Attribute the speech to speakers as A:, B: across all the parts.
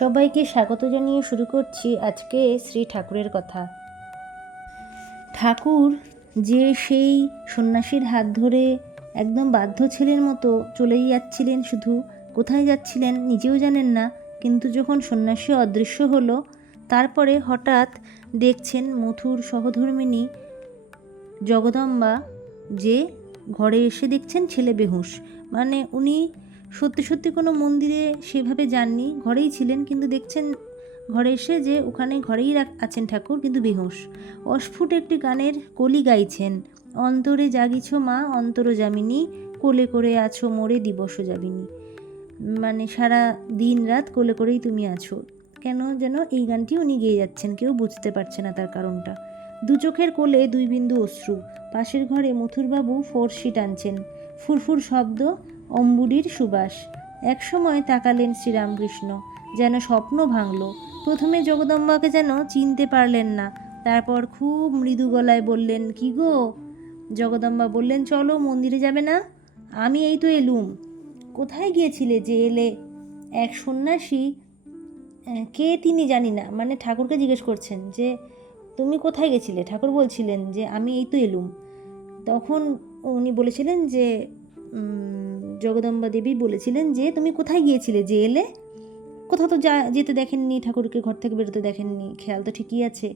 A: সবাইকে স্বাগত জানিয়ে শুরু করছি আজকে শ্রী ঠাকুরের কথা। ঠাকুর যে সেই সন্ন্যাসীর হাত ধরে একদম বাধ্য ছেলের মতো চলেই যাচ্ছিলেন শুধু। কোথায় যাচ্ছিলেন নিজেও জানেন না, কিন্তু যখন সন্ন্যাসী অদৃশ্য হলো, তারপরে হঠাৎ দেখছেন মথুর সহধর্মিনী জগদম্বা যে ঘরে এসে দেখছেন ছেলে বেহুশ। মানে উনি সত্যি সত্যি কোনো মন্দিরে সেভাবে যাননি। ঘরেই ছিলেন, কিন্তু দেখছেন ঘরে এসে যে ওখানে ঘরেই আছেন ঠাকুর, কিন্তু বেহুশ। অস্ফুট একটি গানের কলি গাইছেন। অন্তরে জাগিছ মা অন্তর যামিনী, কোলে করে আছো মোরে দিবস যাবিনী। মানে সারা দিন রাত কোলে করেই তুমি আছো। কেন যেন এই গানটি উনি গেয়ে যাচ্ছেন, কেউ বুঝতে পারছে না তার কারণটা। দু চোখের কোলে দুই বিন্দু অশ্রু, পাশের ঘরে মথুরবাবু ফোরশি টানছেন ফুরফুর শব্দ অম্বুরির সুবাস। একসময় তাকালেন শ্রীরামকৃষ্ণ, যেন স্বপ্ন ভাঙল। প্রথমে জগদম্বাকে যেন চিনতে পারলেন না, তারপর খুব মৃদু গলায় বললেন, কি গো? জগদম্বা বললেন, চলো, মন্দিরে যাবে না? আমি এই তো এলুম। কোথায় গিয়েছিলে যে এলে? এক সন্ন্যাসী কে তিনি জানি না। মানে ঠাকুরকে জিজ্ঞেস করছেন যে, তুমি কোথায় গেছিলে? ঠাকুর বলছিলেন যে, আমি এই তো এলুম। তখন উনি বলেছিলেন যে জগদম্বা দেবী বলেছিলেন যে, তুমি কোথায় গিয়েছিলে? যে এলে কোথাও তো যা, যেতে দেখেননি, ঠাকুরকে ঘর থেকে বেরোতে দেখেননি, খেয়াল তো ঠিকই আছে।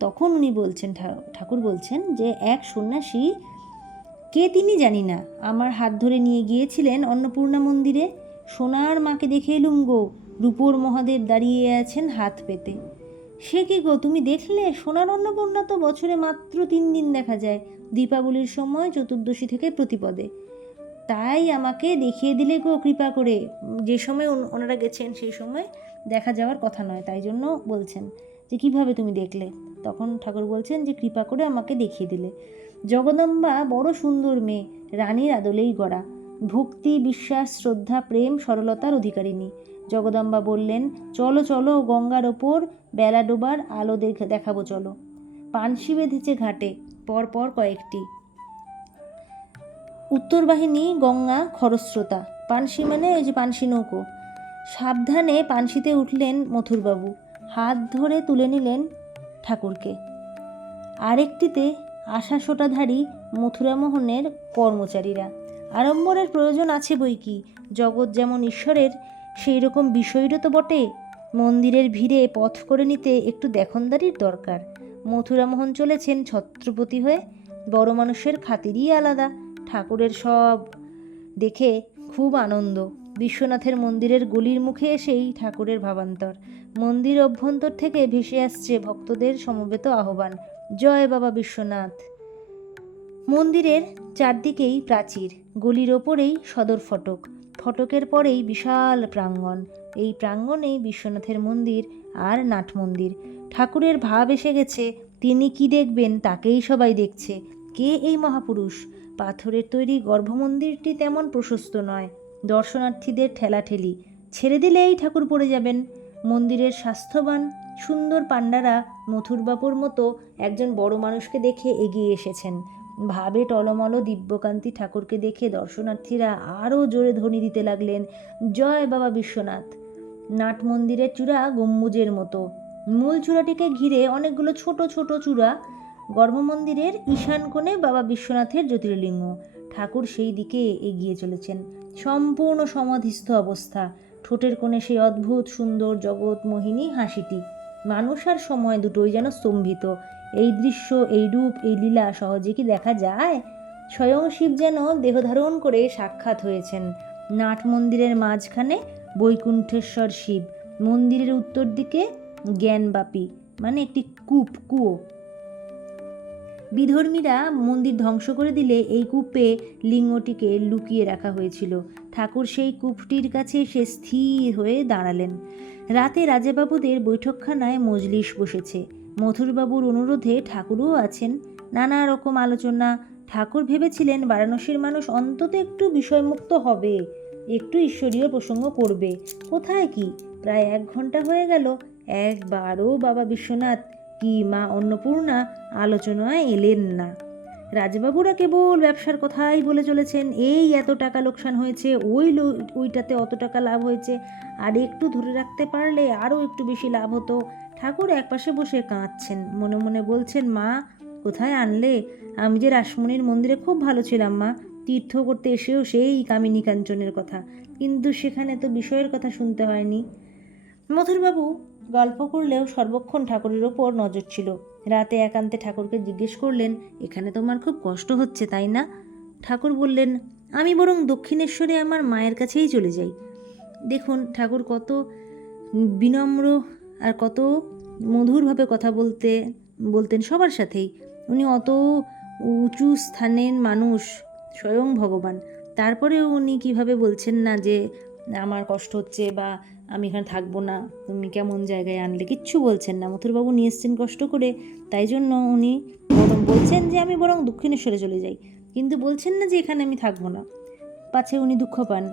A: তখন উনি বলছেন ঠাকুর বলছেন যে, এক সন্ন্যাসী, কে তিনি জানি না, আমার হাত ধরে নিয়ে গিয়েছিলেন অন্নপূর্ণা মন্দিরে। সোনার মাকে দেখে এলুম গো, রূপোর মহাদেব দাঁড়িয়ে আছেন হাত পেতে। সে কি গো, তুমি দেখলে? সোনার অন্নপূর্ণা তো বছরে মাত্র তিন দিন দেখা যায়, দীপাবলির সময় চতুর্দশী থেকে প্রতিপদে। তাই আমাকে দেখিয়ে দিলে গো কৃপা করে। যে সময় ওনারা গেছেন, সেই সময় দেখা যাওয়ার কথা নয়, তাই জন্য বলছেন যে, কীভাবে তুমি দেখলে? তখন ঠাকুর বলছেন যে, কৃপা করে আমাকে দেখিয়ে দিলে। জগদম্বা বড় সুন্দর মেয়ে, রানীর আদলেই গড়া। ভক্তি, বিশ্বাস, শ্রদ্ধা, প্রেম, সরলতার অধিকারিণী। জগদম্বা বললেন, চলো চলো গঙ্গার ওপর বেলা ডোবার আলো দেখে দেখাবো, চলো। পানসি বেঁধেছে ঘাটে পর পর কয়েকটি। উত্তর বাহিনী, গঙ্গা, খরস্রোতা, পানসি মানে ওই যে পানসি নৌকো। সাবধানে পানসিতে উঠলেন মথুরবাবু, হাত ধরে তুলে নিলেন ঠাকুরকে। আরেকটিতে আশাশোটাধারী মথুরামোহনের কর্মচারীরা। আড়ম্বরের প্রয়োজন আছে বই কি? জগৎ যেমন ঈশ্বরের, সেই রকম বিষয়েরও তো বটে। মন্দিরের ভিড়ে পথ করে নিতে একটু দেখনদারির দরকার। মথুরামোহন চলেছেন ছত্রপতি হয়ে, বড় মানুষের খাতিরই আলাদা। ঠাকুরের সব দেখে খুব আনন্দ। বিশ্বনাথের মন্দিরের গলির মুখে এসেই ঠাকুরের ভাবান্তর। মন্দির অভ্যন্তর থেকে ভেসে আসছে ভক্তদের সমবেত আহ্বান। জয় বাবা বিশ্বনাথ। মন্দিরের চারদিকেই প্রাচীর, গলির ওপরেই সদর ফটক। ফটকের পরেই বিশাল প্রাঙ্গণ। এই প্রাঙ্গণেই বিশ্বনাথের মন্দির আর নাট মন্দির। ঠাকুরের ভাব এসে গেছে, তিনি কি দেখবেন তাকেই সবাই দেখছে। কে এই মহাপুরুষ? পাথরের তৈরি গর্ভমন্দিরটি তেমন প্রশস্ত নয়। দর্শনার্থীদের ঠেলাঠেলি। ছেড়ে দিলে এই ঠাকুর পড়ে যাবেন। মন্দিরের স্বাস্থ্যবান, সুন্দর পাণ্ডারা মথুরবাপুর মতো একজন বড় মানুষকে দেখে এগিয়ে এসেছেন। ভাবে টলমল দিব্যকান্তি ঠাকুরকে দেখে দর্শনার্থীরা আরও জোরে ধ্বনি দিতে লাগলেন, জয় বাবা বিশ্বনাথ! নাট মন্দিরের চূড়া গম্বুজের মতো। মূল চূড়াটিকে ঘিরে অনেকগুলো ছোট ছোট চূড়া গর্ভমন্দিরের ঈশান কোণে বাবা বিশ্বনাথের জ্যোতির্লিঙ্গ। ঠাকুর সেই দিকে এগিয়ে চলেছেন। সম্পূর্ণ সমাধিস্থ অবস্থা। ঠোঁটের কোণে সেই অদ্ভুত, সুন্দর জগৎ মোহিনী হাসিটি। মানুষ আর সময় দুটোই যেন স্তম্ভিত। এই দৃশ্য, এই রূপ, এই লীলা সহজে কি দেখা যায়? স্বয়ং শিব যেন দেহধারণ করে সাক্ষাৎ হয়েছেন। নাট মন্দিরের মাঝখানে বৈকুণ্ঠেশ্বর শিব। মন্দিরের উত্তর দিকে জ্ঞানবাপী মানে একটি কূপ, কুয়ো। বিধর্মীরা মন্দির ধ্বংস করে দিলে এই কূপে লিঙ্গটিকে লুকিয়ে রাখা হয়েছিল। ঠাকুর সেই কূপটির কাছে সে স্থির হয়ে দাঁড়ালেন। রাতে রাজাবাবুদের বৈঠকখানায় মজলিস বসেছে। মথুরবাবুর অনুরোধে ঠাকুরও আছেন। নানা রকম আলোচনা। ঠাকুর ভেবেছিলেন বারাণসীর মানুষ অন্তত একটু বিষয়মুক্ত হবে। একটু ঈশ্বরীয় প্রসঙ্গ করবে। কোথায় কি? প্রায় এক ঘণ্টা হয়ে গেল। একবারও বাবা বিশ্বনাথ কি মা অন্নপূর্ণা আলোচনায় এলেন না। রাজবাবুরা কেবল ব্যবসার কথাই বলে চলেছেন, এই এত টাকা লোকসান হয়েছে, ওই ওইটাতে অত টাকা লাভ হয়েছে, আর একটু ধরে রাখতে পারলে আরও একটু বেশি লাভ হতো। ঠাকুর একপাশে বসে কাঁদছেন, মনে মনে বলছেন, মা, কোথায় আনলে? আমি যে রাসমণির মন্দিরে খুব ভালো ছিলাম, মা। তীর্থ করতে এসেও সেই কামিনী কাঞ্চনের কথা। কিন্তু সেখানে তো বিষয়ের কথা শুনতে হয়নি। মথুরবাবু গল্প করলেও সর্বক্ষণ ঠাকুরের ওপর নজর ছিল। রাতে একান্তে ঠাকুরকে জিজ্ঞেস করলেন, এখানে তোমার খুব কষ্ট হচ্ছে, তাই না? ঠাকুর বললেন, আমি বরং দক্ষিণেশ্বরে আমার মায়ের কাছেই চলে যাই। দেখুন, ঠাকুর কত বিনম্র আর কত মধুরভাবে কথা বলতে, বলতেন সবার সাথেই। উনি অত উঁচু স্থানের মানুষ, স্বয়ং ভগবান। তারপরেও উনি কীভাবে বলছেন না যে, আমার কষ্ট হচ্ছে বা আমি এখানে থাকব না। তুমি কেমন জায়গায় আনলে? কিচ্ছু বলছেন না। মথুরবাবু নিয়ে এসছেন কষ্ট করে। তাই জন্য উনি বরং বলছেন যে আমি বরং দক্ষিণেশ্বরে চলে যাই। কিন্তু বলছেন না যে এখানে আমি থাকব না। পাছে উনি দুঃখ পান।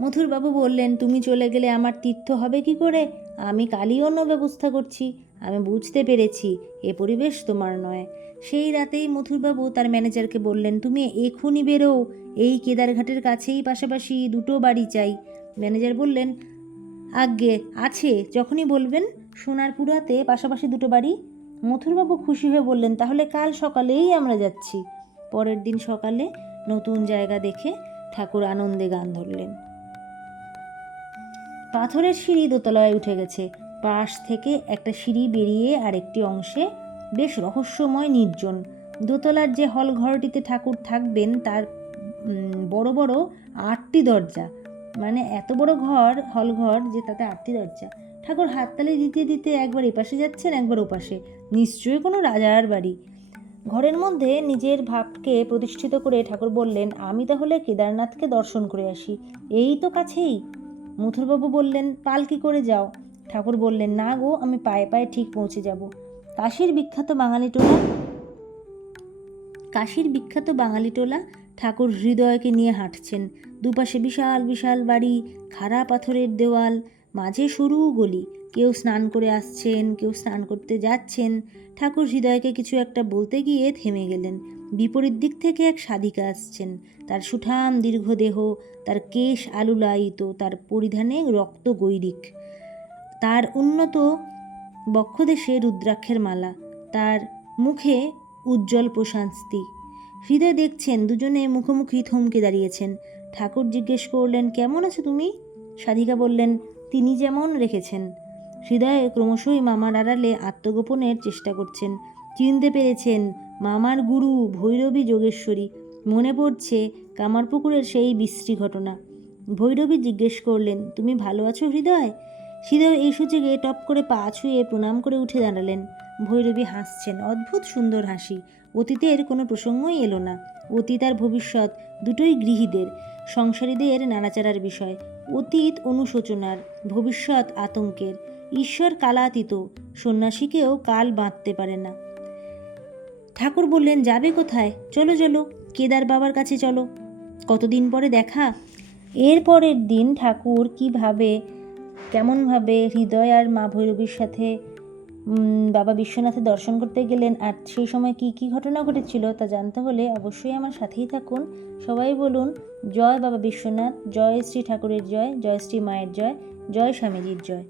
A: মথুরবাবু বললেন, তুমি চলে গেলে আমার তীর্থ হবে কি করে? আমি কালই অন্য ব্যবস্থা করছি। আমি বুঝতে পেরেছি, এ পরিবেশ তোমার নয়। সেই রাতেই মথুরবাবু তার ম্যানেজারকে বললেন, তুমি এখনই বেরো এই কেদারঘাটের কাছেই পাশাপাশি দুটো বাড়ি চাই। ম্যানেজার বললেন, আজ্ঞে, আছে, যখনই বলবেন। সোনারপুরাতে পাশাপাশি দুটো বাড়ি। মথুরবাবু খুশি হয়ে বললেন, তাহলে কাল সকালেই আমরা যাচ্ছি। পরের দিন সকালে নতুন জায়গা দেখে ঠাকুর আনন্দে গান ধরলেন। পাথরের সিঁড়ি দোতলায় উঠে গেছে। পাশ থেকে একটা সিঁড়ি বেরিয়ে আরেকটি অংশে বেশ রহস্যময় নির্জন। দোতলার যে হল ঘরটিতে ঠাকুর থাকবেন, তার বড় বড় আটটি দরজা। মানে এত বড় ঘর, হল ঘর যে তাতে আটটি দরজা। ঠাকুর হাততালি দিতে দিতে একবার এপাশে যাচ্ছেন, একবার ওপাশে। নিশ্চয়ই কোনো রাজার বাড়ি। ঘরের মধ্যে নিজের ভাবকে প্রতিষ্ঠিত করে ঠাকুর বললেন, আমি তাহলে কেদারনাথকে দর্শন করে আসি। এই তো কাছেই। মথুরবাবু বললেন পাল পালকি করে যাও? ঠাকুর বললেন, না গো, আমি পায়ে পায়ে ঠিক পৌঁছে যাব। কাশির বিখ্যাত বাঙালি টোলা? কাশীর বিখ্যাত বাঙালি টোলা ঠাকুর হৃদয়কে নিয়ে হাঁটছেন। দুপাশে বিশাল বিশাল বাড়ি, খাড়া পাথরের দেওয়াল, মাঝে সরু গলি। কেউ স্নান করে আসছেন, কেউ স্নান করতে যাচ্ছেন। ঠাকুর হৃদয়কে কিছু একটা বলতে গিয়ে থেমে গেলেন। বিপরীত দিক থেকে এক সাধিকা আসছেন। তার সুঠাম দীর্ঘ দেহ তার কেশ আলুলায়িত, তার পরিধানে রক্ত গৈরিক। তার উন্নত বক্ষদেশে রুদ্রাক্ষের মালা। তার মুখে উজ্জ্বল প্রশান্তি। হৃদয় দেখছেন, দুজনে মুখোমুখি থমকে দাঁড়িয়েছেন। ঠাকুর জিজ্ঞেস করলেন, কেমন আছো তুমি? সাধিকা বললেন, তিনি যেমন রেখেছেন। হৃদয়ে ক্রমশই মামার আড়ালে আত্মগোপনের চেষ্টা করছেন। চিনতে পেরেছেন, মামার গুরু ভৈরবী যোগেশ্বরী, মনে পড়ছে কামারপুকুরের সেই বিশ্রী ঘটনা। ভৈরবী জিজ্ঞেস করলেন, তুমি ভালো আছো হৃদয়? হৃদয় এই সুযোগে টপ করে পা ছুঁয়ে প্রণাম করে উঠে দাঁড়ালেন। ভৈরবী হাসছেন। অদ্ভুত সুন্দর হাসি। অতীতের কোনো প্রসঙ্গই এলো না। অতীত আর ভবিষ্যৎ দুটোই গৃহীদের, সংসারীদের নাড়াচাড়ার বিষয়। অতীত অনুশোচনার, ভবিষ্যৎ আতঙ্কের। ঈশ্বর কালাতীত, সন্ন্যাসীকেও কাল বাঁধতে পারে না। ঠাকুর বললেন, যাবে কোথায়? চলো চলো। কেদার বাবার কাছে চলো। কতদিন পরে দেখা? এর পরের দিন ঠাকুর কীভাবে, কেমনভাবে হৃদয় আর মা ভৈরবীর সাথে বাবা বিশ্বনাথের দর্শন করতে গেলেন আর সেই সময় কি কি ঘটনা ঘটেছিল তা জানতে হলে অবশ্যই আমার সাথেই থাকুন। সবাই বলুন, জয় বাবা বিশ্বনাথ, জয় শ্রী ঠাকুরের জয় জয় শ্রী মায়ের জয় জয় স্বামীজির জয়।